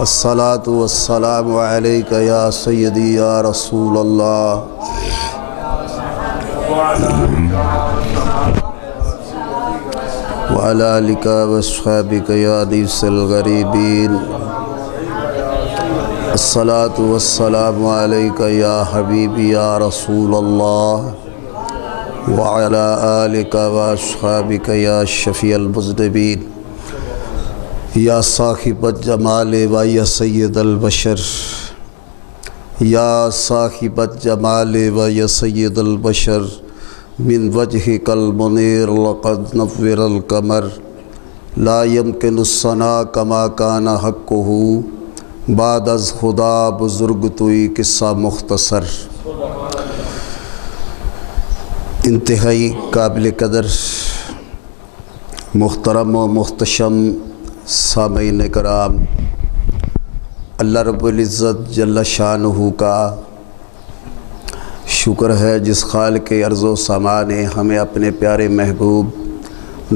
الصلاۃ والسلام علیک یا سیدی یا رسول اللہ وعلی آلک واصحابک یا انیس الغریبین الصلاۃ والسلام علیک یا حبیبی یا رسول اللہ وعلی آلک واصحابک یا شفیع المذنبین یا صاحب الجمال و یا سید البشر یا صاحب الجمال و یا سید البشر من وجهک المنیر لقد نور القمر لا يمكن الثناء كما كان حقه بعد از خدا بزرگ توئی قصہ مختصر۔ انتہائی قابل قدر محترم و محتشم سامعین کرام، اللہ رب العزت جل شانہ کا شکر ہے جس خالق ارض و سما نے ہمیں اپنے پیارے محبوب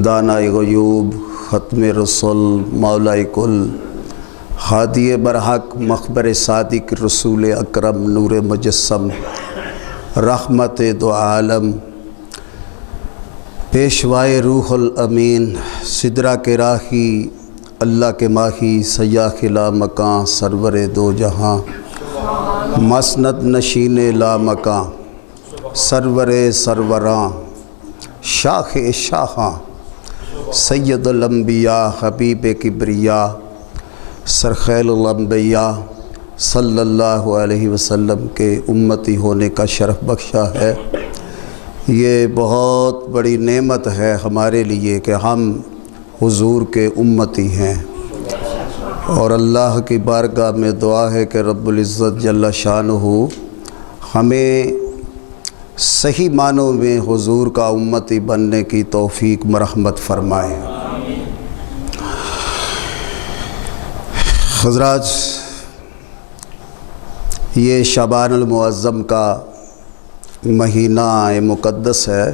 دانائے غیوب ختم رسول مولا کل ہادی برحق مخبر صادق رسول اکرم نور مجسم رحمت دو عالم پیشوائے روح الامین سدرہ کے راہی اللہ کے ماہی سیاح لا مکان سرور دو جہاں مسند نشین لا مکان سرور سروراں شاخ شاہاں سید الانبیاء حبیب کبریاء سرخیل الانبیاء صلی اللہ علیہ وسلم کے امتی ہونے کا شرف بخشا ہے۔ یہ بہت بڑی نعمت ہے ہمارے لیے کہ ہم حضور کے امتی ہیں، اور اللہ کی بارگاہ میں دعا ہے کہ رب العزت جل شانہ ہمیں صحیح معنوں میں حضور کا امتی بننے کی توفیق مرحمت فرمائے۔ حضرات، یہ شعبان المعظم کا مہینہ مقدس ہے۔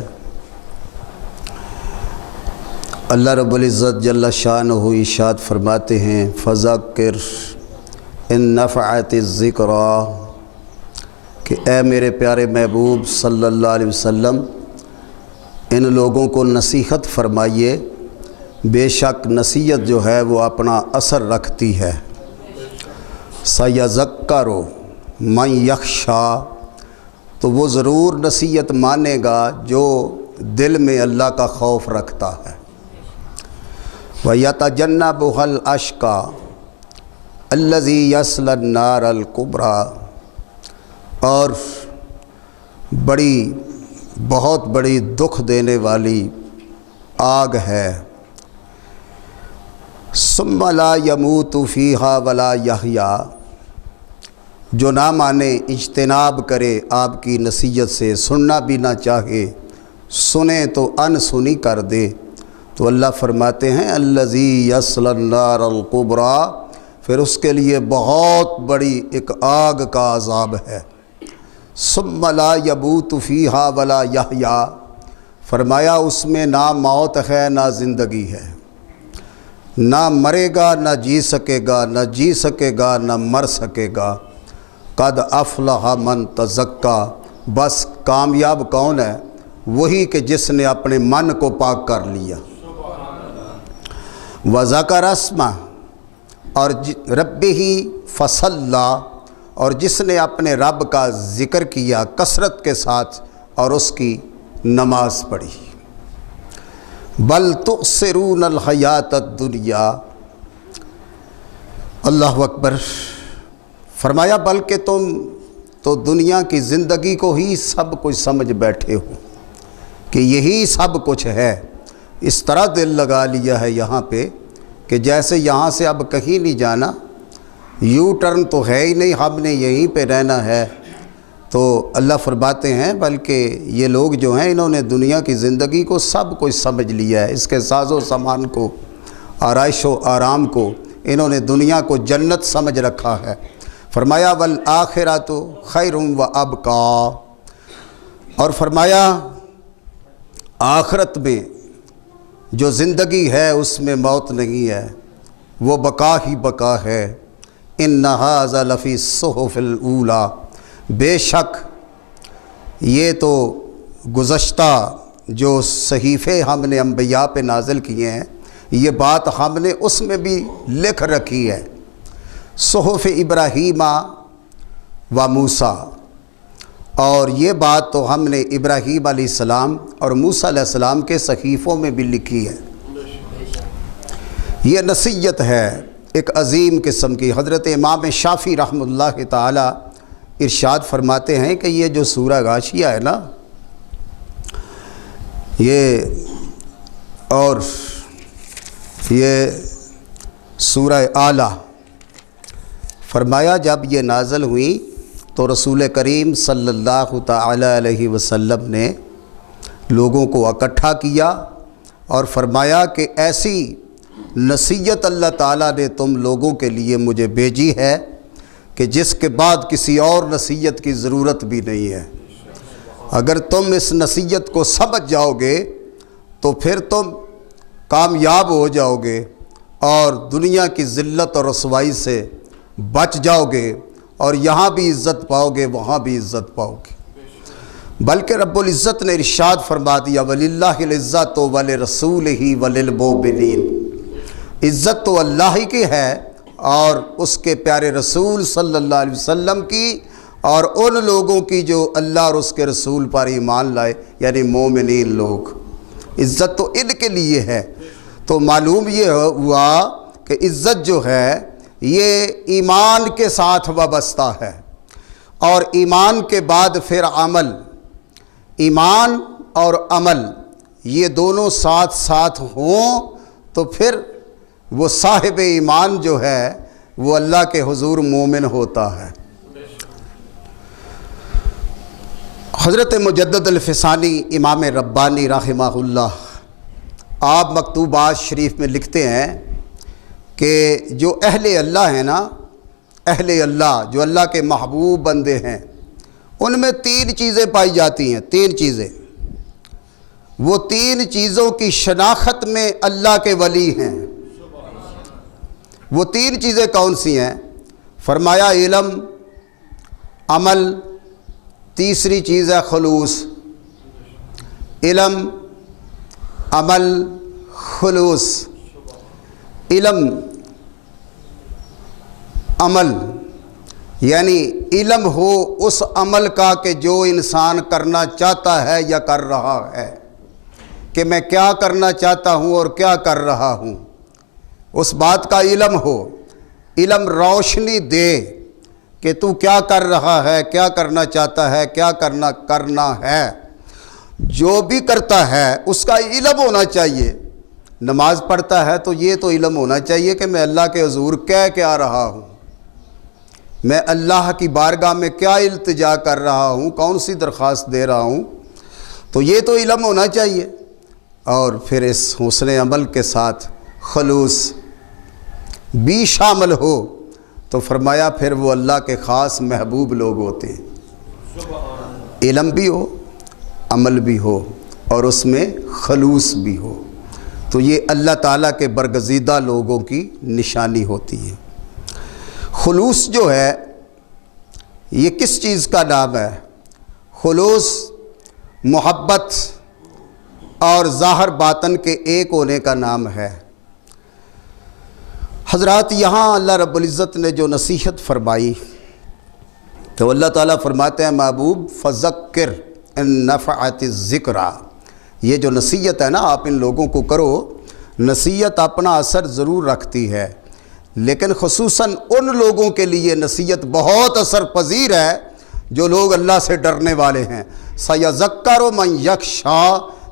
اللہ رب العزت جل شانہ ارشاد فرماتے ہیں فذکر ان نفعت الذکریٰ، کہ اے میرے پیارے محبوب صلی اللہ علیہ وسلم ان لوگوں کو نصیحت فرمائیے، بے شک نصیحت جو ہے وہ اپنا اثر رکھتی ہے۔ سیذکر من یخشیٰ، تو وہ ضرور نصیحت مانے گا جو دل میں اللہ کا خوف رکھتا ہے۔ وَيَتَجَنَّبُهَا الْأَشْقَى الَّذِي يَصْلَى النَّارَ الْكُبْرَى، اور بہت بڑی دکھ دینے والی آگ ہے۔ ثُمَّ لَا يَمُوتُ فِيهَا وَلَا يَحْيَا، جو نہ مانے اجتناب کرے آپ کی نصیحت سے، سننا بھی نہ چاہے، سنے تو ان سنی کر دے، تو اللہ فرماتے ہیں الذی یصلی النار الکبریٰ، پھر اس کے لیے بہت بڑی ایک آگ کا عذاب ہے۔ ثم لا یموت فیہا ولا یحیا، فرمایا اس میں نہ موت ہے نہ زندگی ہے، نہ مرے گا نہ جی سکے گا، نہ جی سکے گا نہ مر سکے گا۔ قد افلح من تزکا، بس کامیاب کون ہے؟ وہی کہ جس نے اپنے من کو پاک کر لیا۔ وَذَكَرَ اسْمَهُ، اور ربِّهِ فَصَلَّى، اور جس نے اپنے رب کا ذکر کیا کثرت کے ساتھ اور اس کی نماز پڑھی۔ بل تؤثرون الحیات الدنیا، اللہ اکبر، فرمایا بلکہ تم تو دنیا کی زندگی کو ہی سب کچھ سمجھ بیٹھے ہو کہ یہی سب کچھ ہے۔ اس طرح دل لگا لیا ہے یہاں پہ کہ جیسے یہاں سے اب کہیں نہیں جانا، یو ٹرن تو ہے ہی نہیں، ہم نے یہیں پہ رہنا ہے۔ تو اللہ فرماتے ہیں بلکہ یہ لوگ جو ہیں انہوں نے دنیا کی زندگی کو سب کچھ سمجھ لیا ہے، اس کے ساز و سامان کو، آرائش و آرام کو، انہوں نے دنیا کو جنت سمجھ رکھا ہے۔ فرمایا والآخرۃ خیر و ابقیٰ، اور فرمایا آخرت میں جو زندگی ہے اس میں موت نہیں ہے، وہ بقا ہی بقا ہے، ان ھذا لفی الصحف الاولی، بے شک یہ تو گزشتہ جو صحیفے ہم نے انبیاء پہ نازل کیے ہیں، یہ بات ہم نے اس میں بھی لکھ رکھی ہے، صحف ابراہیم و موسیٰ، اور یہ بات تو ہم نے ابراہیم علیہ السلام اور موسیٰ علیہ السلام کے صحیفوں میں بھی لکھی ہے۔ یہ نصیحت ہے ایک عظیم قسم کی۔ حضرت امام شافعی رحمۃ اللہ تعالی ارشاد فرماتے ہیں کہ یہ جو سورہ غاشیہ ہے نا، یہ اور یہ سورہ اعلیٰ، فرمایا جب یہ نازل ہوئی تو رسول کریم صلی اللہ تعالی علیہ وسلم نے لوگوں کو اکٹھا کیا اور فرمایا کہ ایسی نصیحت اللہ تعالیٰ نے تم لوگوں کے لیے مجھے بھیجی ہے کہ جس کے بعد کسی اور نصیحت کی ضرورت بھی نہیں ہے۔ اگر تم اس نصیحت کو سمجھ جاؤ گے تو پھر تم کامیاب ہو جاؤ گے اور دنیا کی ذلت اور رسوائی سے بچ جاؤ گے، اور یہاں بھی عزت پاؤ گے وہاں بھی عزت پاؤ گے۔ بلکہ رب العزت نے ارشاد فرما دیا وَلِلَّهِ الْعِزَّةُ وَلِرَسُولِهِ وَلِلْمُؤْمِنِينَ، عزت تو اللہ ہی کی ہے اور اس کے پیارے رسول صلی اللہ علیہ وسلم کی اور ان لوگوں کی جو اللہ اور اس کے رسول پر ایمان لائے، یعنی مومنین لوگ۔ عزت تو ان کے لیے ہے۔ تو معلوم یہ ہوا کہ عزت جو ہے یہ ایمان کے ساتھ وابستہ ہے، اور ایمان کے بعد پھر عمل، ایمان اور عمل یہ دونوں ساتھ ساتھ ہوں تو پھر وہ صاحب ایمان جو ہے وہ اللہ کے حضور مومن ہوتا ہے۔ حضرت مجدد الفسانی امام ربانی رحمہ اللہ، آپ مکتوبات شریف میں لکھتے ہیں کہ جو اہل اللہ ہیں نا، اہل اللہ جو اللہ کے محبوب بندے ہیں، ان میں تین چیزیں پائی جاتی ہیں، تین چیزیں۔ وہ تین چیزوں کی شناخت میں اللہ کے ولی ہیں۔ وہ تین چیزیں کون سی ہیں؟ فرمایا علم، عمل، تیسری چیز ہے خلوص۔ علم، عمل، خلوص۔ علم، عمل یعنی علم ہو اس عمل کا کہ جو انسان کرنا چاہتا ہے یا کر رہا ہے، کہ میں کیا کرنا چاہتا ہوں اور کیا کر رہا ہوں، اس بات کا علم ہو۔ علم روشنی دے کہ تو کیا کر رہا ہے، کیا کرنا چاہتا ہے، کیا کرنا ہے۔ جو بھی کرتا ہے اس کا علم ہونا چاہیے۔ نماز پڑھتا ہے تو یہ تو علم ہونا چاہیے کہ میں اللہ کے حضور کہہ کیا رہا ہوں، میں اللہ کی بارگاہ میں کیا التجا کر رہا ہوں، کون سی درخواست دے رہا ہوں، تو یہ تو علم ہونا چاہیے۔ اور پھر اس حسن عمل کے ساتھ خلوص بھی شامل ہو تو فرمایا پھر وہ اللہ کے خاص محبوب لوگ ہوتے ہیں۔ علم بھی ہو، عمل بھی ہو اور اس میں خلوص بھی ہو، تو یہ اللہ تعالیٰ کے برگزیدہ لوگوں کی نشانی ہوتی ہے۔ خلوص جو ہے یہ کس چیز کا نام ہے؟ خلوص محبت اور ظاہر باطن کے ایک ہونے کا نام ہے۔ حضرات یہاں اللہ رب العزت نے جو نصیحت فرمائی تو اللہ تعالیٰ فرماتے ہیں محبوب فذکر ان نفعت الذکریٰ، یہ جو نصیحت ہے نا آپ ان لوگوں کو کرو، نصیحت اپنا اثر ضرور رکھتی ہے، لیکن خصوصاً ان لوگوں کے لیے نصیحت بہت اثر پذیر ہے جو لوگ اللہ سے ڈرنے والے ہیں۔ سیذکر من یخشی،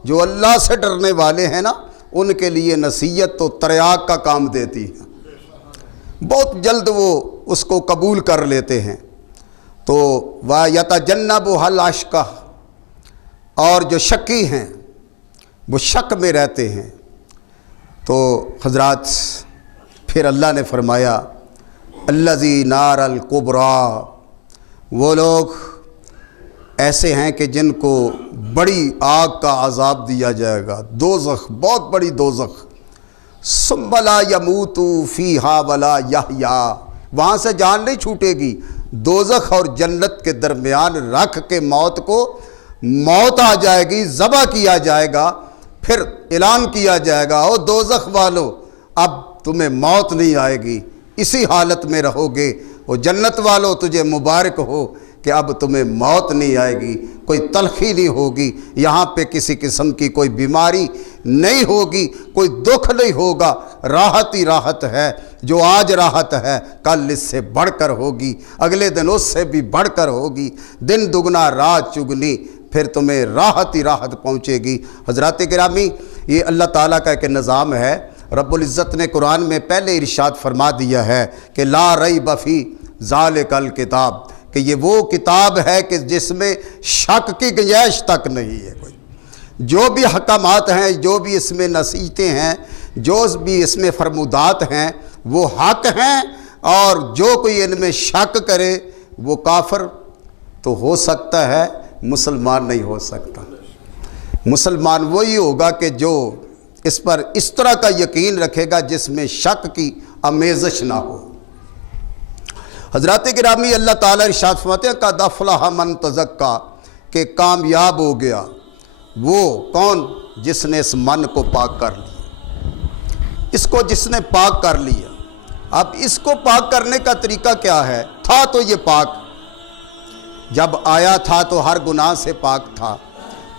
جو اللہ سے ڈرنے والے ہیں نا ان کے لیے نصیحت تو تریاق کا کام دیتی ہے، بہت جلد وہ اس کو قبول کر لیتے ہیں۔ تو وَيَتَجَنَّبُهَا الْأَشْقَى، اور جو شکی ہیں وہ شک میں رہتے ہیں۔ تو حضرات پھر اللہ نے فرمایا الَّذِي نَارَ الْكُبْرَى، وہ لوگ ایسے ہیں کہ جن کو بڑی آگ کا عذاب دیا جائے گا، دوزخ، بہت بڑی دوزخ۔ ثُمَّ لَا يَمُوتُ فِيهَا وَلَا يَحْيَا، وہاں سے جان نہیں چھوٹے گی، دوزخ اور جنت کے درمیان رکھ کے موت کو، موت آ جائے گی، ذبح کیا جائے گا، پھر اعلان کیا جائے گا او دوزخ والو اب تمہیں موت نہیں آئے گی، اسی حالت میں رہو گے، وہ جنت والو تجھے مبارک ہو کہ اب تمہیں موت نہیں آئے گی، کوئی تلخی نہیں ہوگی، یہاں پہ کسی قسم کی کوئی بیماری نہیں ہوگی، کوئی دکھ نہیں ہوگا، راحت ہی راحت ہے، جو آج راحت ہے کل اس سے بڑھ کر ہوگی، اگلے دن اس سے بھی بڑھ کر ہوگی، دن دگنا رات چگنی، پھر تمہیں راحت ہی راحت پہنچے گی۔ حضرات گرامی، یہ اللہ تعالیٰ کا ایک نظام ہے۔ رب العزت نے قرآن میں پہلے ارشاد فرما دیا ہے کہ لا ریب فی ذالک الکتاب، کہ یہ وہ کتاب ہے کہ جس میں شک کی گنجائش تک نہیں ہے کوئی، جو بھی حکامات ہیں، جو بھی اس میں نصیحتیں ہیں، جو بھی اس میں فرمودات ہیں وہ حق ہیں، اور جو کوئی ان میں شک کرے وہ کافر تو ہو سکتا ہے، مسلمان نہیں ہو سکتا۔ مسلمان وہی ہوگا کہ جو اس پر اس طرح کا یقین رکھے گا جس میں شک کی آمیزش نہ ہو۔ حضرات گرامی، اللہ تعالیٰ ارشاد فرماتے ہیں قد افلح من تزکا، کہ کامیاب ہو گیا وہ کون جس نے اس من کو پاک کر لیا، اس کو جس نے پاک کر لیا۔ اب اس کو پاک کرنے کا طریقہ کیا ہے؟ تھا تو یہ پاک، جب آیا تھا تو ہر گناہ سے پاک تھا،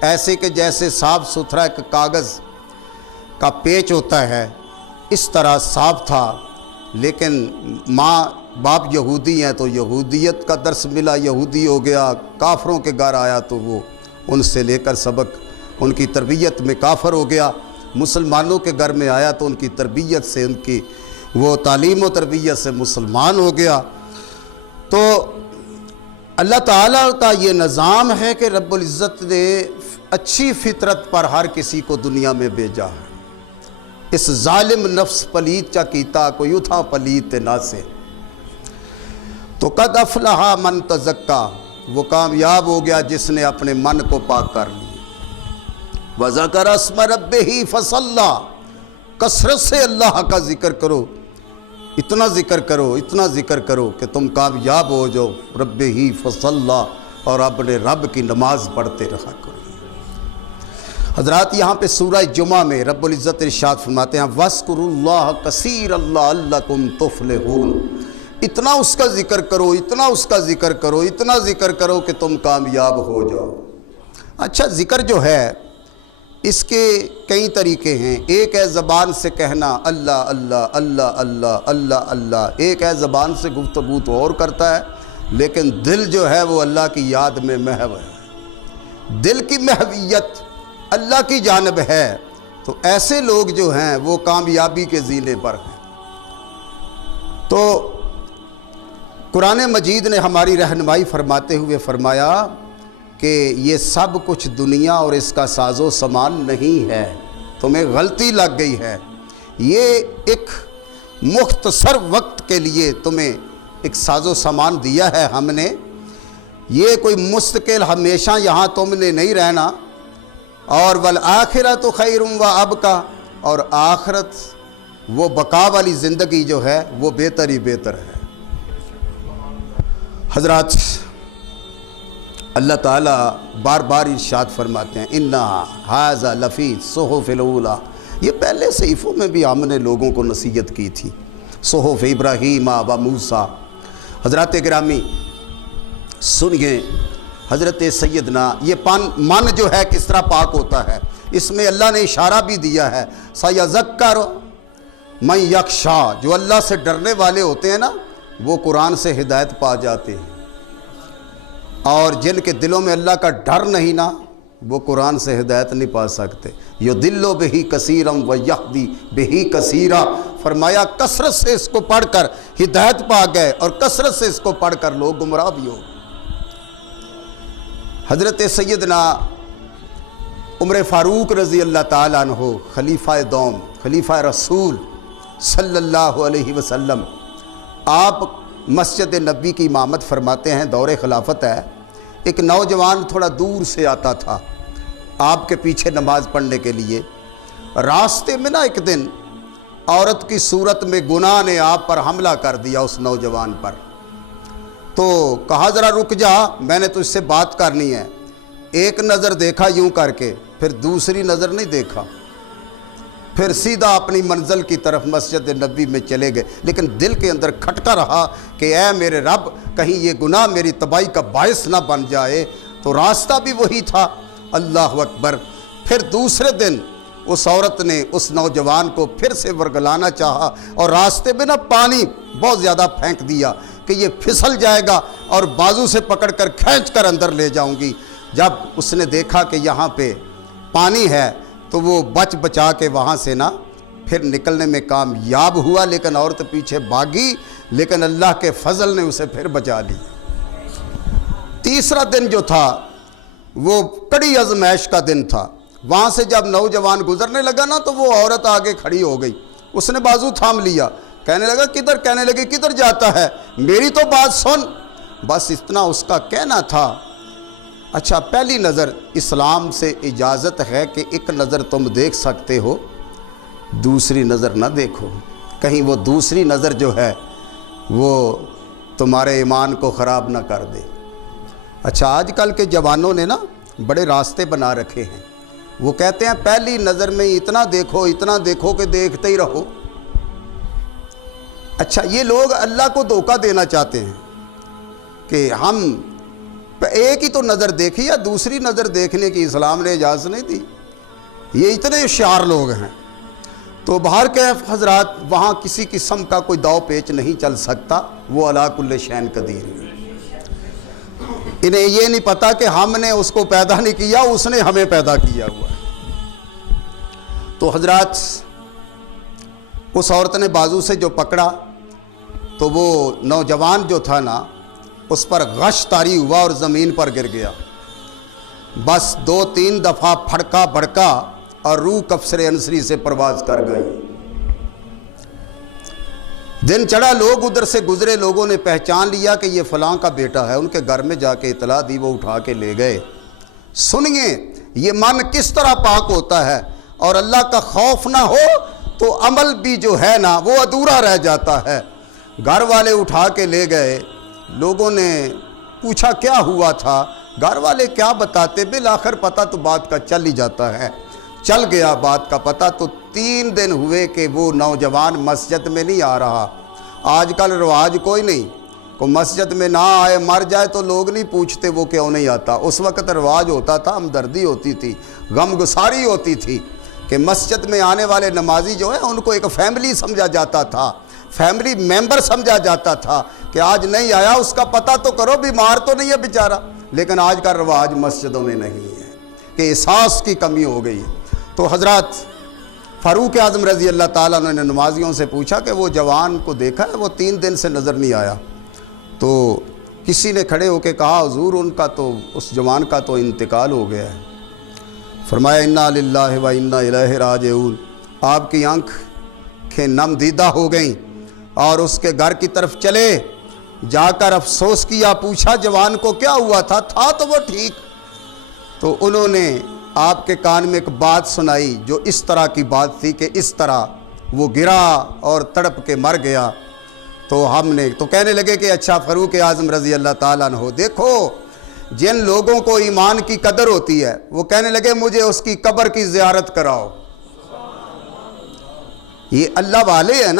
ایسے کہ جیسے صاف ستھرا ایک کاغذ کا پیچ ہوتا ہے اس طرح صاف تھا، لیکن ماں باپ یہودی ہیں تو یہودیت کا درس ملا، یہودی ہو گیا، کافروں کے گھر آیا تو وہ ان سے لے کر سبق، ان کی تربیت میں کافر ہو گیا، مسلمانوں کے گھر میں آیا تو ان کی تربیت سے، ان کی وہ تعلیم و تربیت سے مسلمان ہو گیا۔ تو اللہ تعالیٰ کا یہ نظام ہے کہ رب العزت نے اچھی فطرت پر ہر کسی کو دنیا میں بھیجا ہے۔ اس ظالم نفس پلیت چا کیتا کوئی اتھا پلیت نہ سے، تو قد افلح من تزکا، وہ کامیاب ہو گیا جس نے اپنے من کو پاک کر لیا۔ وذکر اسم ربہ فصلی، کثرت سے اللہ کا ذکر کرو، اتنا ذکر کرو، اتنا ذکر کرو کہ تم کامیاب ہو جاؤ، ربہ فصلی، اور اپنے رب کی نماز پڑھتے رہا کرو۔ حضرات یہاں پہ سورہ جمعہ میں رب العزت ارشاد فرماتے ہیں وَاذْكُرُوا اللَّهَ كَثِيرًا لَعَلَّكُمْ تُفْلِحُونَ، اتنا اس کا ذکر کرو، اتنا اس کا ذکر کرو، اتنا ذکر کرو کہ تم کامیاب ہو جاؤ۔ اچھا، ذکر جو ہے اس کے کئی طریقے ہیں۔ ایک ہے زبان سے کہنا اللہ اللہ اللہ اللہ اللہ اللہ، ایک ہے زبان سے گفتگو تو اور کرتا ہے، لیکن دل جو ہے وہ اللہ کی یاد میں محو ہے، دل کی محویت اللہ کی جانب ہے، تو ایسے لوگ جو ہیں وہ کامیابی کے زینے پر ہیں۔ تو قرآن مجید نے ہماری رہنمائی فرماتے ہوئے فرمایا کہ یہ سب کچھ دنیا اور اس کا ساز و سامان نہیں ہے، تمہیں غلطی لگ گئی ہے، یہ ایک مختصر وقت کے لیے تمہیں ایک ساز و سامان دیا ہے ہم نے، یہ کوئی مستقل ہمیشہ یہاں تم نے نہیں رہنا، اور والآخرۃ خیر وابقیٰ، اور آخرت وہ بقا والی زندگی جو ہے وہ بہتر ہی بہتر ہے۔ حضرات اللہ تعالیٰ بار بار ارشاد فرماتے ہیں اِنَّا هَذَا لَفِي الصُّحُفِ الْأُولَىٰ، یہ پہلے صحیفوں میں بھی ہم نے لوگوں کو نصیحت کی تھی، صحف ابراہیم و موسیٰ۔ حضرات گرامی سنیے، حضرت سیدنا یہ من جو ہے کس طرح پاک ہوتا ہے، اس میں اللہ نے اشارہ بھی دیا ہے سَيَذَكَّرُ مَن يَخْشَىٰ، جو اللہ سے ڈرنے والے ہوتے ہیں نا وہ قرآن سے ہدایت پا جاتے ہیں، اور جن کے دلوں میں اللہ کا ڈر نہیں نا وہ قرآن سے ہدایت نہیں پا سکتے۔ یضل بہ کثیرا ویہدی بہ کثیرا، فرمایا کثرت سے اس کو پڑھ کر ہدایت پا گئے اور کثرت سے اس کو پڑھ کر لوگ گمراہ بھی ہو۔ حضرت سیدنا عمر فاروق رضی اللہ تعالیٰ عنہ، خلیفہ دوم، خلیفہ رسول صلی اللہ علیہ وسلم، آپ مسجد نبی کی امامت فرماتے ہیں، دور خلافت ہے، ایک نوجوان تھوڑا دور سے آتا تھا آپ کے پیچھے نماز پڑھنے کے لیے، راستے میں نا ایک دن عورت کی صورت میں گناہ نے آپ پر حملہ کر دیا، اس نوجوان پر، تو کہا ذرا رک جا، میں نے تجھ سے بات کرنی ہے۔ ایک نظر دیکھا یوں کر کے، پھر دوسری نظر نہیں دیکھا، پھر سیدھا اپنی منزل کی طرف مسجد نبوی میں چلے گئے، لیکن دل کے اندر کھٹکا رہا کہ اے میرے رب، کہیں یہ گناہ میری تباہی کا باعث نہ بن جائے۔ تو راستہ بھی وہی تھا، اللہ اکبر۔ پھر دوسرے دن اس عورت نے اس نوجوان کو پھر سے ورگلانا چاہا، اور راستے میں پانی بہت زیادہ پھینک دیا کہ یہ پھسل جائے گا اور بازو سے پکڑ کر کھینچ کر اندر لے جاؤں گی۔ جب اس نے دیکھا کہ یہاں پہ پانی ہے تو وہ بچ بچا کے وہاں سے پھر نکلنے میں کامیاب ہوا، لیکن عورت پیچھے بھاگی، لیکن اللہ کے فضل نے اسے پھر بچا لی۔ تیسرا دن جو تھا وہ کڑی آزمائش کا دن تھا۔ وہاں سے جب نوجوان گزرنے لگا تو وہ عورت آگے کھڑی ہو گئی، اس نے بازو تھام لیا، کہنے لگا کدھر، کہنے لگی کدھر جاتا ہے، میری تو بات سن۔ بس اتنا اس کا کہنا تھا۔ اچھا، پہلی نظر اسلام سے اجازت ہے کہ ایک نظر تم دیکھ سکتے ہو، دوسری نظر نہ دیکھو، کہیں وہ دوسری نظر جو ہے وہ تمہارے ایمان کو خراب نہ کر دے۔ اچھا، آج کل کے جوانوں نے بڑے راستے بنا رکھے ہیں، وہ کہتے ہیں پہلی نظر میں اتنا دیکھو کہ دیکھتے ہی رہو۔ اچھا، یہ لوگ اللہ کو دھوکہ دینا چاہتے ہیں کہ ہم ایک ہی تو نظر دیکھی، یا دوسری نظر دیکھنے کی اسلام نے اجازت نہیں دی۔ یہ اتنے ہوشیار لوگ ہیں۔ تو بہر کیف حضرات، وہاں کسی قسم کا کوئی داؤ پیچ نہیں چل سکتا، وہ علی کل شیء قدیر ہے۔ انہیں یہ نہیں پتا کہ ہم نے اس کو پیدا نہیں کیا، اس نے ہمیں پیدا کیا ہوا ہے۔ تو حضرات، اس عورت نے بازو سے جو پکڑا تو وہ نوجوان جو تھا اس پر غش طاری ہوا اور زمین پر گر گیا۔ بس 2-3 دفعہ پھڑکا بڑکا اور روح کفسر انصری سے پرواز کر گئی۔ دن چڑھا، لوگ ادھر سے گزرے، لوگوں نے پہچان لیا کہ یہ فلاں کا بیٹا ہے، ان کے گھر میں جا کے اطلاع دی، وہ اٹھا کے لے گئے۔ سنیے یہ من کس طرح پاک ہوتا ہے، اور اللہ کا خوف نہ ہو تو عمل بھی جو ہے وہ ادھورا رہ جاتا ہے۔ گھر والے اٹھا کے لے گئے، لوگوں نے پوچھا کیا ہوا تھا، گھر والے کیا بتاتے، بالآخر پتہ تو بات کا چل ہی جاتا ہے۔ چل گیا بات کا پتہ، تو 3 دن ہوئے کہ وہ نوجوان مسجد میں نہیں آ رہا۔ آج کل رواج کوئی نہیں، کوئی مسجد میں نہ آئے مر جائے تو لوگ نہیں پوچھتے وہ کیوں نہیں آتا۔ اس وقت رواج ہوتا تھا، ہمدردی ہوتی تھی، غم گساری ہوتی تھی کہ مسجد میں آنے والے نمازی جو ہیں ان کو ایک فیملی سمجھا جاتا تھا، فیملی ممبر سمجھا جاتا تھا کہ آج نہیں آیا، اس کا پتہ تو کرو، بیمار تو نہیں ہے بیچارہ۔ لیکن آج کا رواج مسجدوں میں نہیں ہے کہ احساس کی کمی ہو گئی ہے۔ تو حضرات، فاروق اعظم رضی اللہ تعالیٰ عنہ نے نمازیوں سے پوچھا کہ وہ جوان کو دیکھا ہے، وہ 3 دن سے نظر نہیں آیا۔ تو کسی نے کھڑے ہو کے کہا حضور اس جوان کا تو انتقال ہو گیا ہے۔ فرمایا انا للہ و انا الیہ راجعون۔ آپ کی آنکھیں نم دیدہ ہو گئیں اور اس کے گھر کی طرف چلے، جا کر افسوس کیا، پوچھا جوان کو کیا ہوا تھا تو وہ ٹھیک۔ تو انہوں نے آپ کے کان میں ایک بات سنائی جو اس طرح کی بات تھی کہ اس طرح وہ گرا اور تڑپ کے مر گیا۔ تو کہنے لگے کہ اچھا فاروق اعظم رضی اللہ تعالیٰ عنہ، دیکھو جن لوگوں کو ایمان کی قدر ہوتی ہے وہ کہنے لگے مجھے اس کی قبر کی زیارت کراؤ۔ یہ اللہ والے ہیں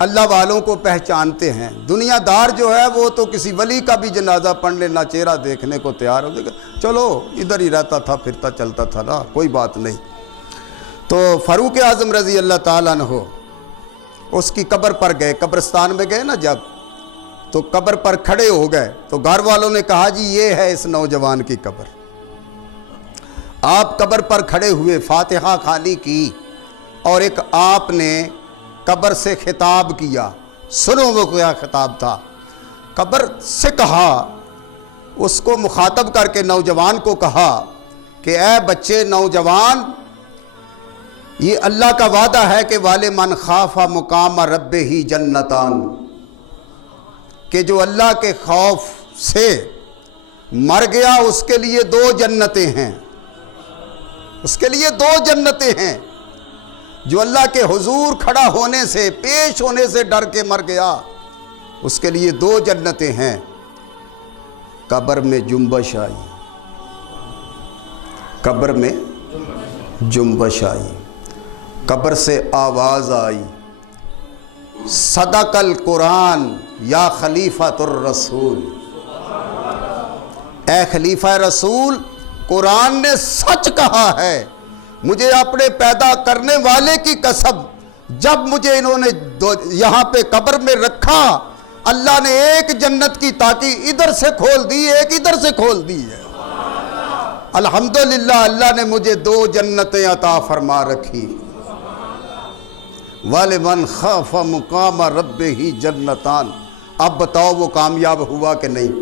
اللہ والوں کو پہچانتے ہیں۔ دنیا دار جو ہے وہ تو کسی ولی کا بھی جنازہ پڑھ لینا، چہرہ دیکھنے کو تیار ہو جائے، چلو ادھر ہی رہتا تھا، پھرتا چلتا تھا کوئی بات نہیں۔ تو فاروق اعظم رضی اللہ تعالیٰ عنہ اس کی قبر پر گئے، قبرستان میں گئے جب تو قبر پر کھڑے ہو گئے، تو گھر والوں نے کہا جی یہ ہے اس نوجوان کی قبر۔ آپ قبر پر کھڑے ہوئے، فاتحہ خانی کی، اور ایک آپ نے قبر سے خطاب کیا۔ سنو وہ کیا خطاب تھا۔ قبر سے کہا، اس کو مخاطب کر کے نوجوان کو کہا کہ اے بچے نوجوان، یہ اللہ کا وعدہ ہے کہ وَلِمَنْ خَافَ مُقَامَ رَبِّهِ جَنَّتَانِ، کہ جو اللہ کے خوف سے مر گیا اس کے لیے 2 جنتیں ہیں، اس کے لیے 2 جنتیں ہیں۔ جو اللہ کے حضور کھڑا ہونے سے، پیش ہونے سے ڈر کے مر گیا، اس کے لیے 2 جنتیں ہیں۔ قبر میں جنبش آئی، قبر میں جنبش آئی، قبر سے آواز آئی، صدق القرآن یا خلیفۃ الرسول، اے خلیفہ رسول، قرآن نے سچ کہا ہے، مجھے اپنے پیدا کرنے والے کی قسم، جب مجھے انہوں نے یہاں پہ قبر میں رکھا، اللہ نے ایک جنت کی تاکی ادھر سے کھول دی، ایک ادھر سے کھول دی ہے۔ الحمدللہ اللہ نے مجھے 2 جنتیں عطا فرما رکھی۔ وَلِمَنْ خَافَ مُقَامَ رَبِّهِ جَنَّتَانِ۔ اب بتاؤ وہ کامیاب ہوا کہ نہیں؟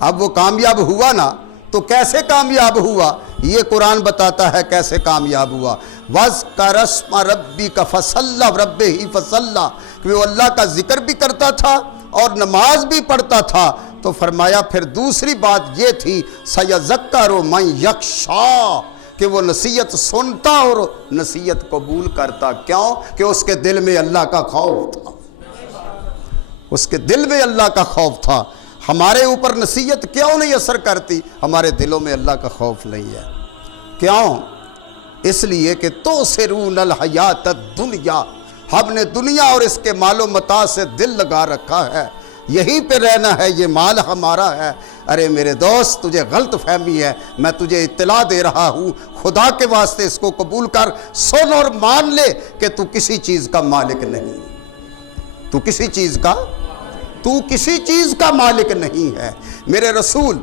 اب وہ کامیاب ہوا نا، تو کیسے کامیاب ہوا؟ یہ قرآن بتاتا ہے کیسے کامیاب ہوا۔ وَذْكَرَ اسْمَ رَبِّكَ فَصَلَّ رَبِّهِ فَصَلَّ، کہ وہ اللہ کا ذکر بھی کرتا تھا اور نماز بھی پڑھتا تھا۔ تو فرمایا پھر دوسری بات یہ تھی، سَيَذَكَّرُ مَن يَخْشَىٰ، کہ وہ نصیحت سنتا اور نصیحت قبول کرتا۔ کیوں؟ کہ اس کے دل میں اللہ کا خوف تھا، اس کے دل میں اللہ کا خوف تھا۔ ہمارے اوپر نصیحت کیوں نہیں اثر کرتی؟ ہمارے دلوں میں اللہ کا خوف نہیں ہے۔ کیوں؟ اس لیے کہ تُؤْثِرُونَ الْحَيَاةَ الدُّنْيَا، ہم نے دنیا اور اس کے مال و متاع سے دل لگا رکھا ہے، یہیں پہ رہنا ہے، یہ مال ہمارا ہے۔ ارے میرے دوست، تجھے غلط فہمی ہے، میں تجھے اطلاع دے رہا ہوں، خدا کے واسطے اس کو قبول کر، سن اور مان لے کہ تو کسی چیز کا مالک نہیں، تو کسی چیز کا مالک نہیں ہے۔ میرے رسول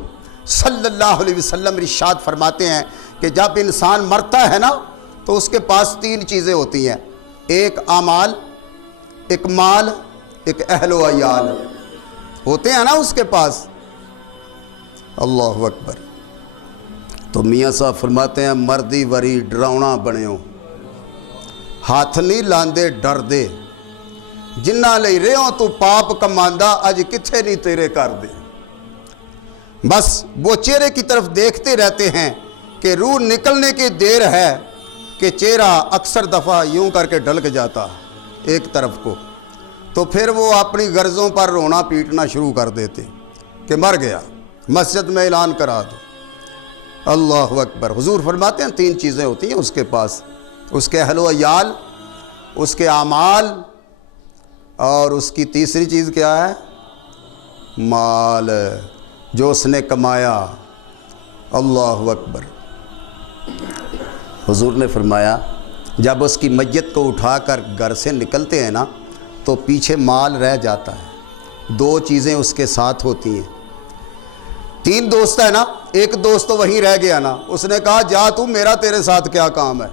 صلی اللہ علیہ وسلم ارشاد فرماتے ہیں کہ جب انسان مرتا ہے نا، تو اس کے پاس 3 چیزیں ہوتی ہیں، ایک اعمال، ایک مال، ایک اہل و عیال ہوتے ہیں نا اس کے پاس۔ اللہ اکبر۔ تو میاں صاحب فرماتے ہیں مردی وری ڈراؤنا بنیو، ہاتھ نہیں لاندے ڈر دے، جنہ لئی رہوں تو پاپ کماندہ اج کتھے نہیں تیرے کر دے۔ بس وہ چہرے کی طرف دیکھتے رہتے ہیں کہ روح نکلنے کی دیر ہے کہ چہرہ اکثر دفعہ یوں کر کے ڈھلک جاتا ایک طرف کو، تو پھر وہ اپنی غرضوں پر رونا پیٹنا شروع کر دیتے کہ مر گیا، مسجد میں اعلان کرا دو۔ اللہ اکبر۔ حضور فرماتے ہیں 3 چیزیں ہوتی ہیں اس کے پاس، اس کے اہل و عیال، اس کے اعمال، اور اس کی تیسری چیز کیا ہے؟ مال، جو اس نے کمایا۔ اللہ اکبر۔ حضور نے فرمایا جب اس کی میت کو اٹھا کر گھر سے نکلتے ہیں نا، تو پیچھے مال رہ جاتا ہے، 2 چیزیں اس کے ساتھ ہوتی ہیں۔ 3 دوست ہے نا، ایک دوست تو وہیں رہ گیا نا، اس نے کہا جا تو، میرا تیرے ساتھ کیا کام ہے،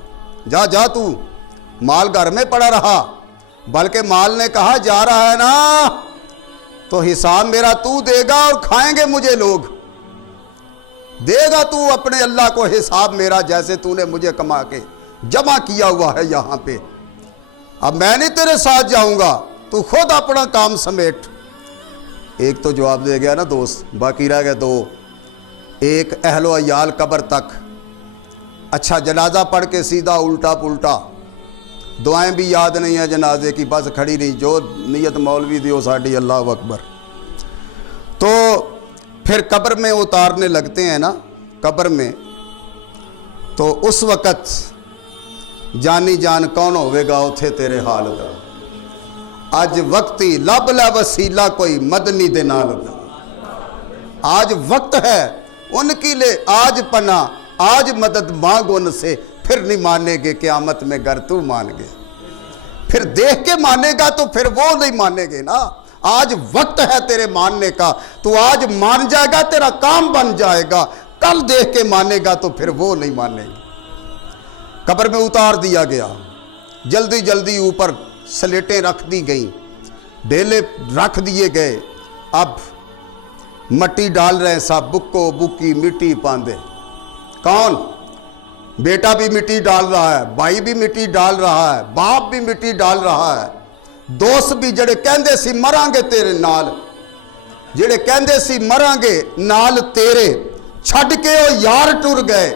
جا تو۔ مال گھر میں پڑا رہا، بلکہ مال نے کہا جا رہا ہے نا تو حساب میرا تو دے گا، اور کھائیں گے مجھے لوگ، دے گا تو اپنے اللہ کو حساب میرا، جیسے تو نے مجھے کما کے جمع کیا ہوا ہے یہاں پہ۔ اب میں نہیں تیرے ساتھ جاؤں گا، تو خود اپنا کام سمیٹ۔ ایک تو جواب دے گیا نا دوست، باقی رہ گئے 2۔ ایک اہل و عیال قبر تک، اچھا جنازہ پڑھ کے سیدھا الٹا پلٹا، دعائیں بھی یاد نہیں ہیں جنازے کی، بس کھڑی نہیں، جو نیت مولوی دیو ساڑھی، اللہ اکبر۔ تو پھر قبر میں اتارنے لگتے ہیں نا، قبر میں، تو اس وقت جانی جان کون ہوئے گا اتھے تیرے حال دا، آج وقتی لب لا وسیلہ کوئی مدنی دے نال دا۔ آج وقت ہے ان کی لے آج پناہ، آج مدد مانگ ان سے، پھر نہیں مانے گے قیامت میں گر تو مان گے، پھر دیکھ کے مانے گا تو پھر وہ نہیں مانے گے نا۔ آج وقت ہے تیرے ماننے کا، تو آج مان جائے گا، تیرا کام بن جائے گا، کل دیکھ کے مانے گا تو پھر وہ نہیں مانے گا۔ قبر میں اتار دیا گیا، جلدی جلدی اوپر سلیٹیں رکھ دی گئیں، ڈھیلے رکھ دیے گئے، اب مٹی ڈال رہے ہیں سب، بکو بکی مٹی پاندے۔ کون؟ بیٹا بھی مٹی ڈال رہا ہے، بھائی بھی مٹی ڈال رہا ہے، باپ بھی مٹی ڈال رہا ہے، دوست بھی جڑے کہندے سی مران گے تیرے نال، جڑے کہندے سی مران گے نال تیرے، چھڑ کے او یار ٹر گئے،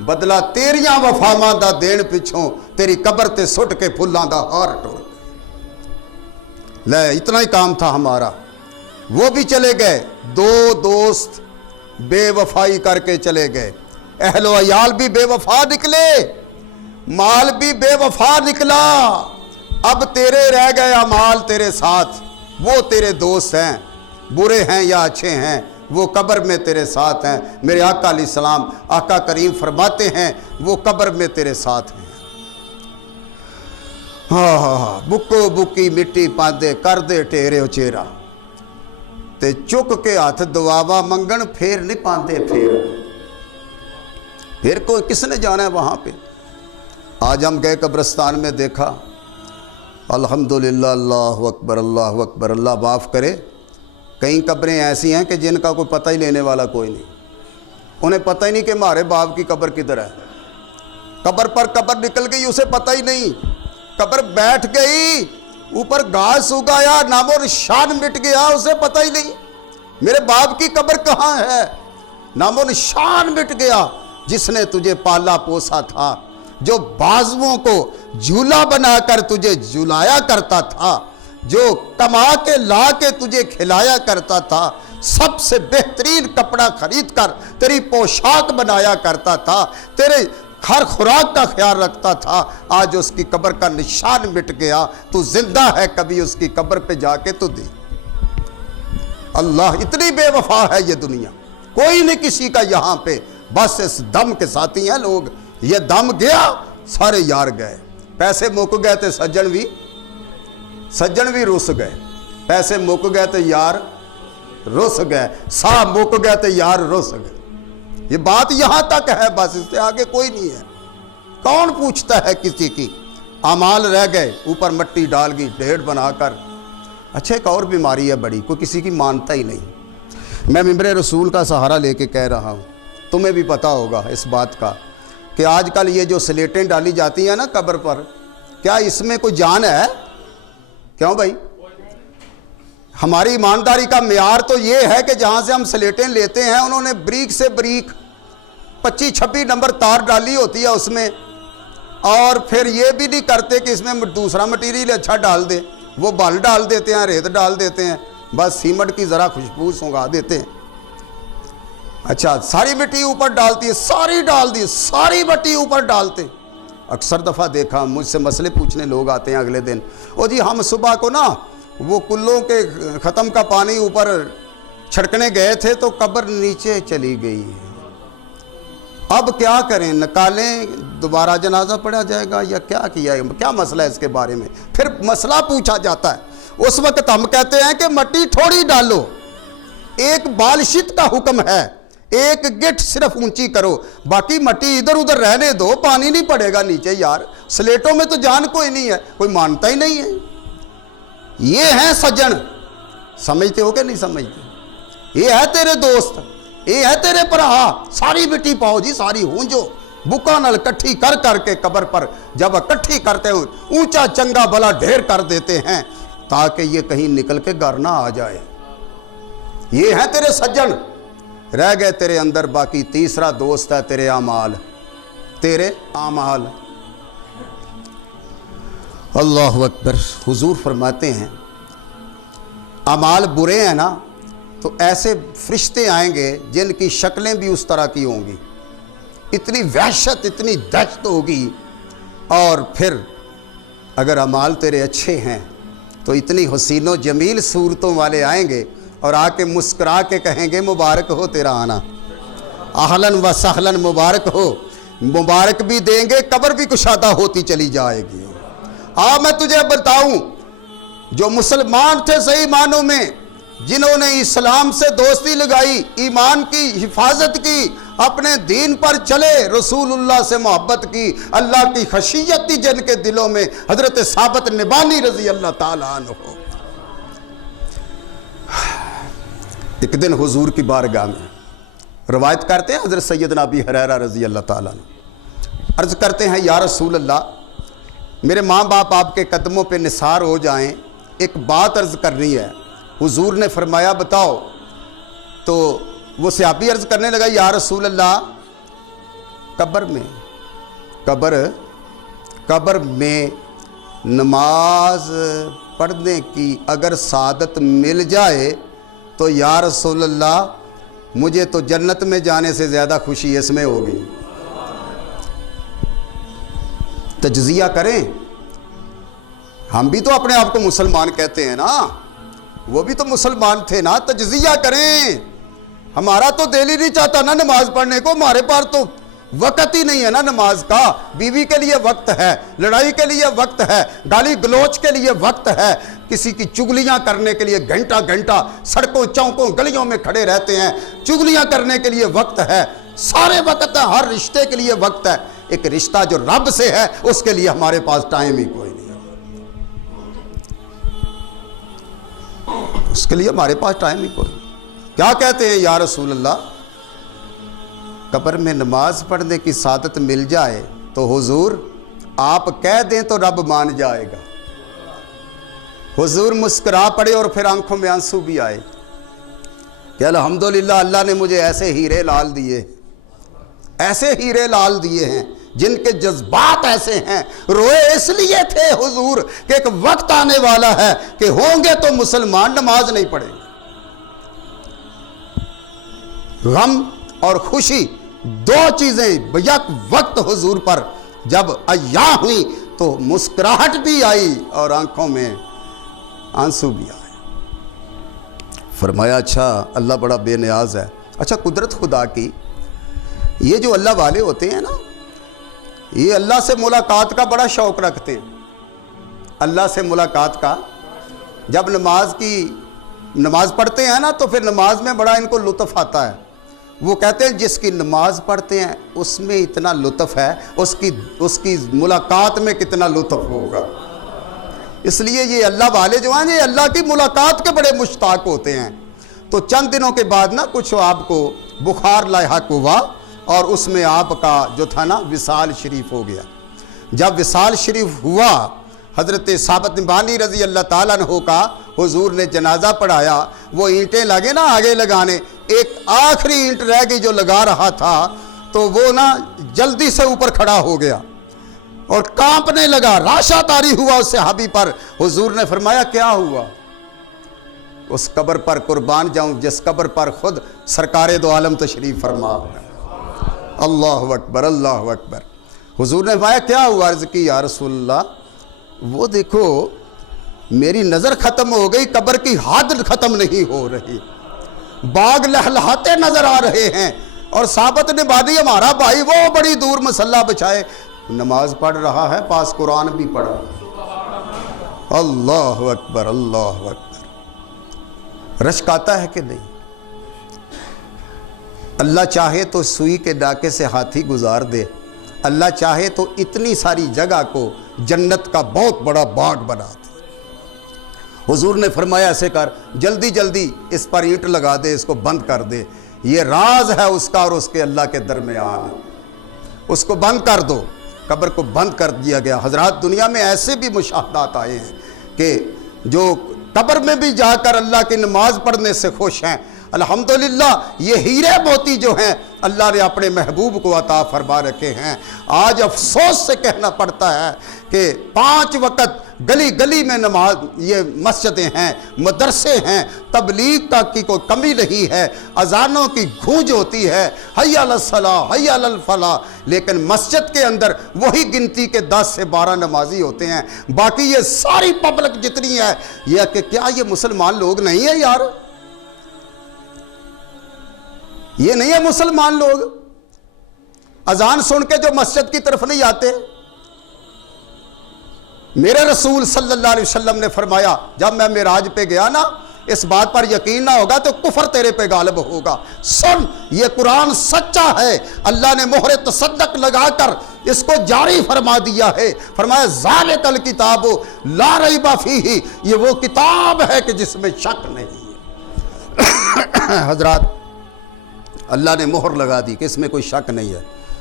بدلہ تیریاں وفاماں دا دین پچھوں تیری قبر تے سٹ کے پھلاں دا ہار ٹور لے، اتنا ہی کام تھا ہمارا۔ وہ بھی چلے گئے، دو دوست بے وفائی کر کے چلے گئے، اہل و عیال بھی بے وفا نکلے، مال بھی بے وفا نکلا۔ اب تیرے رہ گئے اعمال تیرے ساتھ، وہ تیرے دوست ہیں، برے ہیں یا اچھے ہیں، وہ قبر میں تیرے ساتھ ہیں۔ میرے آقا علیہ السلام، آقا کریم فرماتے ہیں وہ قبر میں تیرے ساتھ ہیں۔ بکو بکی مٹی پاندے کر دے ٹیرے چہرہ تے چک کے ہاتھ دعاوا منگن پھر نہیں پاندے پھر کوئی کس نے جانا ہے وہاں پہ۔ آج ہم گئے قبرستان میں، دیکھا الحمدللہ، اللہ اکبر اللہ اکبر، اللہ معاف کرے، کئی قبریں ایسی ہیں کہ جن کا کوئی پتہ ہی لینے والا کوئی نہیں، انہیں پتہ ہی نہیں کہ ہمارے باپ کی قبر کدھر ہے۔ قبر پر قبر نکل گئی، اسے پتہ ہی نہیں، قبر بیٹھ گئی، اوپر گھاس اگایا، نام و نشان مٹ گیا، اسے پتہ ہی نہیں میرے باپ کی قبر کہاں ہے، نام و نشان مٹ گیا۔ جس نے تجھے پالا پوسا تھا، جو بازوؤں کو جھولا بنا کر تجھے جھلایا کرتا تھا، جو کما کے لا کے تجھے کھلایا کرتا تھا، سب سے بہترین کپڑا خرید کر تیری پوشاک بنایا کرتا تھا، تیرے ہر خوراک کا خیال رکھتا تھا، آج اس کی قبر کا نشان مٹ گیا۔ تو زندہ ہے، کبھی اس کی قبر پہ جا کے تو دے۔ اللہ، اتنی بے وفا ہے یہ دنیا، کوئی نہیں کسی کا یہاں پہ، بس اس دم کے ساتھی ہیں لوگ۔ یہ دم گیا، سارے یار گئے، پیسے مک گئے تھے، سجن بھی رس گئے، پیسے مک گئے تھے، یار رس گئے، سا مک گئے تھے، یار رس گئے۔ یہ بات یہاں تک ہے، بس اس سے آگے کوئی نہیں ہے۔ کون پوچھتا ہے کسی کی؟ اعمال رہ گئے، اوپر مٹی ڈال گئی ڈھیر بنا کر۔ اچھا، ایک اور بیماری ہے بڑی، کوئی کسی کی مانتا ہی نہیں۔ میں ممبر رسول کا سہارا لے کے کہہ رہا ہوں، تمہیں بھی پتہ ہوگا اس بات کا کہ آج کل یہ جو سلیٹیں ڈالی جاتی ہیں نا قبر پر، کیا اس میں کوئی جان ہے؟ کیوں بھائی؟ ہماری ایمانداری کا معیار تو یہ ہے کہ جہاں سے ہم سلیٹیں لیتے ہیں انہوں نے بریک سے بریک 25-26 نمبر تار ڈالی ہوتی ہے اس میں، اور پھر یہ بھی نہیں کرتے کہ اس میں دوسرا مٹیریل اچھا ڈال دے، وہ بال ڈال دیتے ہیں، ریت ڈال دیتے ہیں، بس سیمنٹ کی ذرا خوشبو سونگا دیتے ہیں۔ اچھا، ساری مٹی اوپر ڈالتی ہے، ساری ڈال دی، ساری مٹی اوپر ڈالتے۔ اکثر دفعہ دیکھا، مجھ سے مسئلے پوچھنے لوگ آتے ہیں اگلے دن، او جی ہم صبح کو نا وہ کلوں کے ختم کا پانی اوپر چھڑکنے گئے تھے تو قبر نیچے چلی گئی، اب کیا کریں؟ نکالیں، دوبارہ جنازہ پڑھا جائے گا یا کیا کیا ہے؟ کیا مسئلہ ہے اس کے بارے میں؟ پھر مسئلہ پوچھا جاتا ہے، اس وقت ہم کہتے ہیں کہ مٹی تھوڑی ڈالو، ایک بالشت کا حکم ہے، ایک گٹ صرف اونچی کرو، باقی مٹی ادھر ادھر رہنے دو، پانی نہیں پڑے گا نیچے۔ یار سلیٹوں میں تو جان کوئی نہیں ہے، کوئی مانتا ہی نہیں ہے۔ یہ ہیں سجن، سمجھتے ہو کہ نہیں سمجھتے؟ یہ ہے تیرے دوست، یہ ہے تیرے پرہا، ساری مٹی پاؤ جی، ساری ہونجو، بکا نل کٹھی کر کر کے قبر پر جب کٹھی کرتے ہیں اونچا چنگا بلا ڈھیر کر دیتے ہیں تاکہ یہ کہیں نکل کے گھر نہ آ جائے۔ یہ ہیں تیرے سجن، رہ گئے تیرے اندر باقی تیسرا دوست ہے تیرے اعمال، تیرے اعمال۔ اللہ اکبر۔ حضور فرماتے ہیں اعمال برے ہیں نا تو ایسے فرشتے آئیں گے جن کی شکلیں بھی اس طرح کی ہوں گی، اتنی وحشت، اتنی دہشت ہوگی، اور پھر اگر اعمال تیرے اچھے ہیں تو اتنی حسین و جمیل صورتوں والے آئیں گے اور آ کے مسکرا کے کہیں گے مبارک ہو تیرا آنا، اہلاً و سہلاً، مبارک ہو، مبارک بھی دیں گے، قبر بھی کشادہ ہوتی چلی جائے گی۔ میں تجھے بتاؤں، جو مسلمان تھے صحیح معنوں میں، جنہوں نے اسلام سے دوستی لگائی، ایمان کی حفاظت کی، اپنے دین پر چلے، رسول اللہ سے محبت کی، اللہ کی خشیت تھی جن کے دلوں میں، حضرت ثابت نبانی رضی اللہ تعالیٰ عنہ۔ ایک دن حضور کی بارگاہ میں روایت کرتے ہیں حضرت سیدنا ابی ہریرہ رضی اللہ تعالیٰ عنہ عرض کرتے ہیں، یا رسول اللہ، میرے ماں باپ آپ کے قدموں پہ نثار ہو جائیں، ایک بات عرض کرنی ہے۔ حضور نے فرمایا بتاؤ۔ تو وہ صحابی عرض کرنے لگا، یا رسول اللہ، قبر قبر میں نماز پڑھنے کی اگر سعادت مل جائے تو یا رسول اللہ مجھے تو جنت میں جانے سے زیادہ خوشی اس میں ہوگی۔ تجزیہ کریں، ہم بھی تو اپنے آپ کو مسلمان کہتے ہیں نا، وہ بھی تو مسلمان تھے نا، تجزیہ کریں۔ ہمارا تو دل ہی نہیں چاہتا نا نماز پڑھنے کو، ہمارے پاس تو وقت ہی نہیں ہے نا نماز کا۔ بیوی کے لیے وقت ہے، لڑائی کے لیے وقت ہے، گالی گلوچ کے لیے وقت ہے، کسی کی چگلیاں کرنے کے لیے گھنٹہ گھنٹہ سڑکوں چوکوں گلیوں میں کھڑے رہتے ہیں، چگلیاں کرنے کے لیے وقت ہے، سارے وقت ہے، ہر رشتے کے لیے وقت ہے۔ ایک رشتہ جو رب سے ہے اس کے لیے ہمارے پاس ٹائم ہی کوئی نہیں ہے، اس کے لیے ہمارے پاس ٹائم ہی کوئی نہیں۔ کیا کہتے ہیں یا رسول اللہ، قبر میں نماز پڑھنے کی سعادت مل جائے تو حضور آپ کہہ دیں تو رب مان جائے گا۔ حضور مسکرا پڑے اور پھر آنکھوں میں آنسو بھی آئے کہ الحمدللہ اللہ نے مجھے ایسے ہیرے لال دیے، ایسے ہیرے لال دیے ہیں جن کے جذبات ایسے ہیں۔ روئے اس لیے تھے حضور کہ ایک وقت آنے والا ہے کہ ہوں گے تو مسلمان نماز نہیں پڑھیں گے۔ غم اور خوشی دو چیزیں یک وقت حضور پر جب عیاں ہوئی تو مسکراہٹ بھی آئی اور آنکھوں میں آنسو بھی آئے۔ فرمایا اچھا اللہ بڑا بے نیاز ہے۔ اچھا قدرت خدا کی، یہ جو اللہ والے ہوتے ہیں نا، یہ اللہ سے ملاقات کا بڑا شوق رکھتے ہیں۔ اللہ سے ملاقات کا، جب نماز پڑھتے ہیں نا تو پھر نماز میں بڑا ان کو لطف آتا ہے۔ وہ کہتے ہیں جس کی نماز پڑھتے ہیں اس میں اتنا لطف ہے، اس کی ملاقات میں کتنا لطف ہوگا۔ اس لیے یہ اللہ والے جو ہیں یہ اللہ کی ملاقات کے بڑے مشتاق ہوتے ہیں۔ تو چند دنوں کے بعد نا کچھ آپ کو بخار لاحق ہوا اور اس میں آپ کا جو تھا نا وصال شریف ہو گیا۔ جب وصال شریف ہوا حضرت ثابت بانی رضی اللہ تعالیٰ عنہ کا حضور نے جنازہ پڑھایا، وہ اینٹیں لگے نا آگے لگانے، ایک آخری اینٹ رہ گئی جو لگا رہا تھا تو وہ نا جلدی سے اوپر کھڑا ہو گیا اور کانپنے لگا، راشا طاری ہوا اس صحابی پر۔ حضور نے فرمایا کیا ہوا؟ اس قبر پر قربان جاؤں جس قبر پر خود سرکار دو عالم تشریف فرما۔ اللہ اکبر اللہ اکبر۔ حضور نے فرمایا کیا ہوا؟ عرض کی یا رسول اللہ وہ دیکھو میری نظر ختم ہو گئی، قبر کی حد ختم نہیں ہو رہی، باغ لہلہاتے نظر آ رہے ہیں، اور ثابت نے بانی ہمارا بھائی وہ بڑی دور مصلی بچھائے نماز پڑھ رہا ہے، پاس قرآن بھی پڑھا۔ اللہ اکبر اللہ اکبر۔ رشک آتا ہے کہ نہیں؟ اللہ چاہے تو سوئی کے ڈاکے سے ہاتھی گزار دے، اللہ چاہے تو اتنی ساری جگہ کو جنت کا بہت بڑا باغ بنا دے۔ حضور نے فرمایا ایسے کر، جلدی جلدی اس پر اینٹ لگا دے، اس کو بند کر دے، یہ راز ہے اس کا اور اس کے اللہ کے درمیان، اس کو بند کر دو۔ قبر کو بند کر دیا گیا۔ حضرات دنیا میں ایسے بھی مشاہدات آئے ہیں کہ جو قبر میں بھی جا کر اللہ کی نماز پڑھنے سے خوش ہیں۔ الحمدللہ یہ ہیرے موتی جو ہیں اللہ نے اپنے محبوب کو عطا فرما رکھے ہیں۔ آج افسوس سے کہنا پڑتا ہے کہ 5 وقت گلی گلی میں نماز، یہ مسجدیں ہیں، مدرسے ہیں، تبلیغ کا کی کوئی کمی نہیں ہے، اذانوں کی گونج ہوتی ہے، حی علی الصلاۃ حی علی الفلاح، لیکن مسجد کے اندر وہی گنتی کے 10 سے 12 نمازی ہوتے ہیں، باقی یہ ساری پبلک جتنی ہے یہ کہ کیا یہ مسلمان لوگ نہیں ہیں یار؟ یہ نہیں ہے مسلمان لوگ؟ اذان سن کے جو مسجد کی طرف نہیں آتے۔ میرے رسول صلی اللہ علیہ وسلم نے فرمایا جب میں معراج پہ گیا نا، اس بات پر یقین نہ ہوگا تو کفر تیرے پہ غالب ہوگا۔ سن، یہ قرآن سچا ہے، اللہ نے مہر تصدق لگا کر اس کو جاری فرما دیا ہے۔ فرمایا ذالک الکتاب لا ریب فیہ، یہ وہ کتاب ہے کہ جس میں شک نہیں ہے۔ حضرات اللہ نے مہر لگا دی کہ اس میں کوئی شک نہیں ہے۔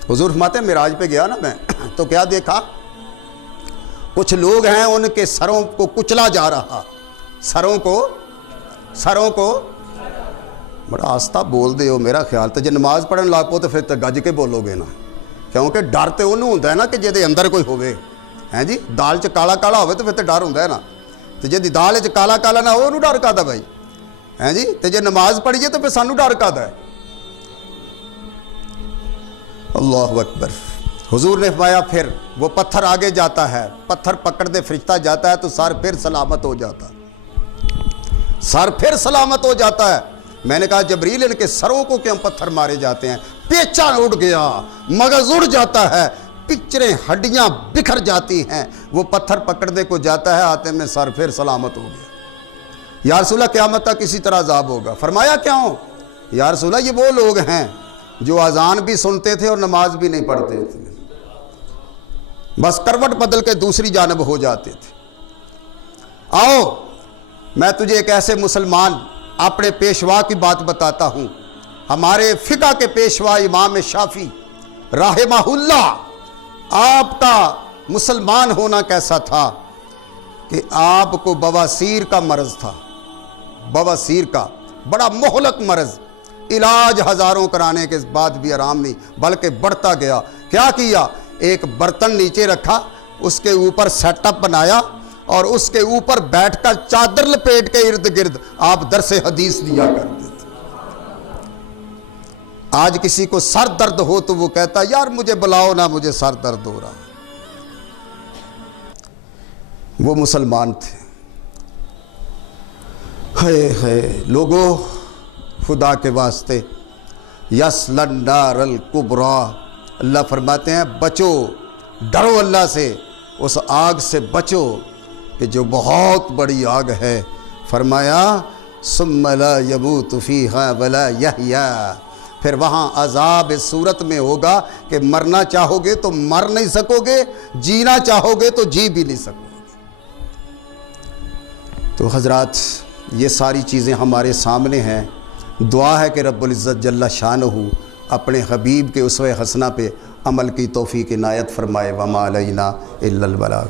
حضور فرماتے ہیں معراج پہ گیا نا میں تو کیا دیکھا؟ کچھ لوگ ہیں ان کے سروں کو کچلا جا رہا، سروں کو بڑا آستہ بول دے ہو، میرا خیال تو جے نماز پڑھن لاگ پو تو پھر تو گج کے بولو گے نا، کیونکہ ڈر تے انہوں ہوتا ہے نا کہ جے دے اندر کوئی ہوئے۔ ہیں جی دال چ کالا کالا ہوئے تو پھر تو ڈر ہوتا ہے نا، تو جی دال چ کالا کالا نہ ہو ڈر کا بھائی، ہیں جی تو جی نماز پڑھیے تو پھر سانو ڈر کا ہے۔ اللہ اکبر۔ حضور نے فرمایا پھر وہ پتھر آگے جاتا ہے، پتھر پکڑ دے فرشتہ جاتا ہے تو سر پھر سلامت ہو جاتا ہے، سر پھر سلامت ہو جاتا ہے۔ میں نے کہا جبریل ان کے سروں کو کیوں پتھر مارے جاتے ہیں؟ پیچا اڑ گیا، مغز اڑ جاتا ہے، پچریں ہڈیاں بکھر جاتی ہیں، وہ پتھر پکڑنے کو جاتا ہے، آتے میں سر پھر سلامت ہو گیا۔ یا رسول اللہ قیامت تک اسی طرح عذاب ہوگا۔ فرمایا کیوں؟ یا رسول اللہ یہ وہ لوگ ہیں جو اذان بھی سنتے تھے اور نماز بھی نہیں پڑھتے تھے، بس کروٹ بدل کے دوسری جانب ہو جاتے تھے۔ آؤ میں تجھے ایک ایسے مسلمان اپنے پیشوا کی بات بتاتا ہوں۔ ہمارے فقہ کے پیشوا امام شافعی رحمہ اللہ، آپ کا مسلمان ہونا کیسا تھا کہ آپ کو بواسیر کا مرض تھا، بواسیر کا بڑا مہلک مرض، علاج ہزاروں کرانے کے بعد بھی آرام نہیں بلکہ بڑھتا گیا۔ کیا کیا؟ ایک برتن نیچے رکھا، اس کے اوپر سیٹ اپ بنایا اور اس کے اوپر بیٹھ کر چادر لپیٹ کے ارد گرد آپ درس حدیث دیا کرتے تھے۔ آج کسی کو سر درد ہو تو وہ کہتا یار مجھے بلاؤ نا، مجھے سر درد ہو رہا ہے۔ وہ مسلمان تھے۔ لوگوں خدا کے واسطے، یصلی النار الکبریٰ، اللہ فرماتے ہیں بچو، ڈرو اللہ سے، اس آگ سے بچو کہ جو بہت بڑی آگ ہے۔ فرمایا ثم لا یموت فیہا ولا یحییٰ، پھر وہاں عذاب اس صورت میں ہوگا کہ مرنا چاہو گے تو مر نہیں سکو گے، جینا چاہو گے تو جی بھی نہیں سکو گے۔ تو حضرات یہ ساری چیزیں ہمارے سامنے ہیں۔ دعا ہے کہ رب العزت جل شانہ اپنے حبیب کے اسوہ حسنہ پہ عمل کی توفیق عنایت فرمائے۔ وما علینا الا البلاغ۔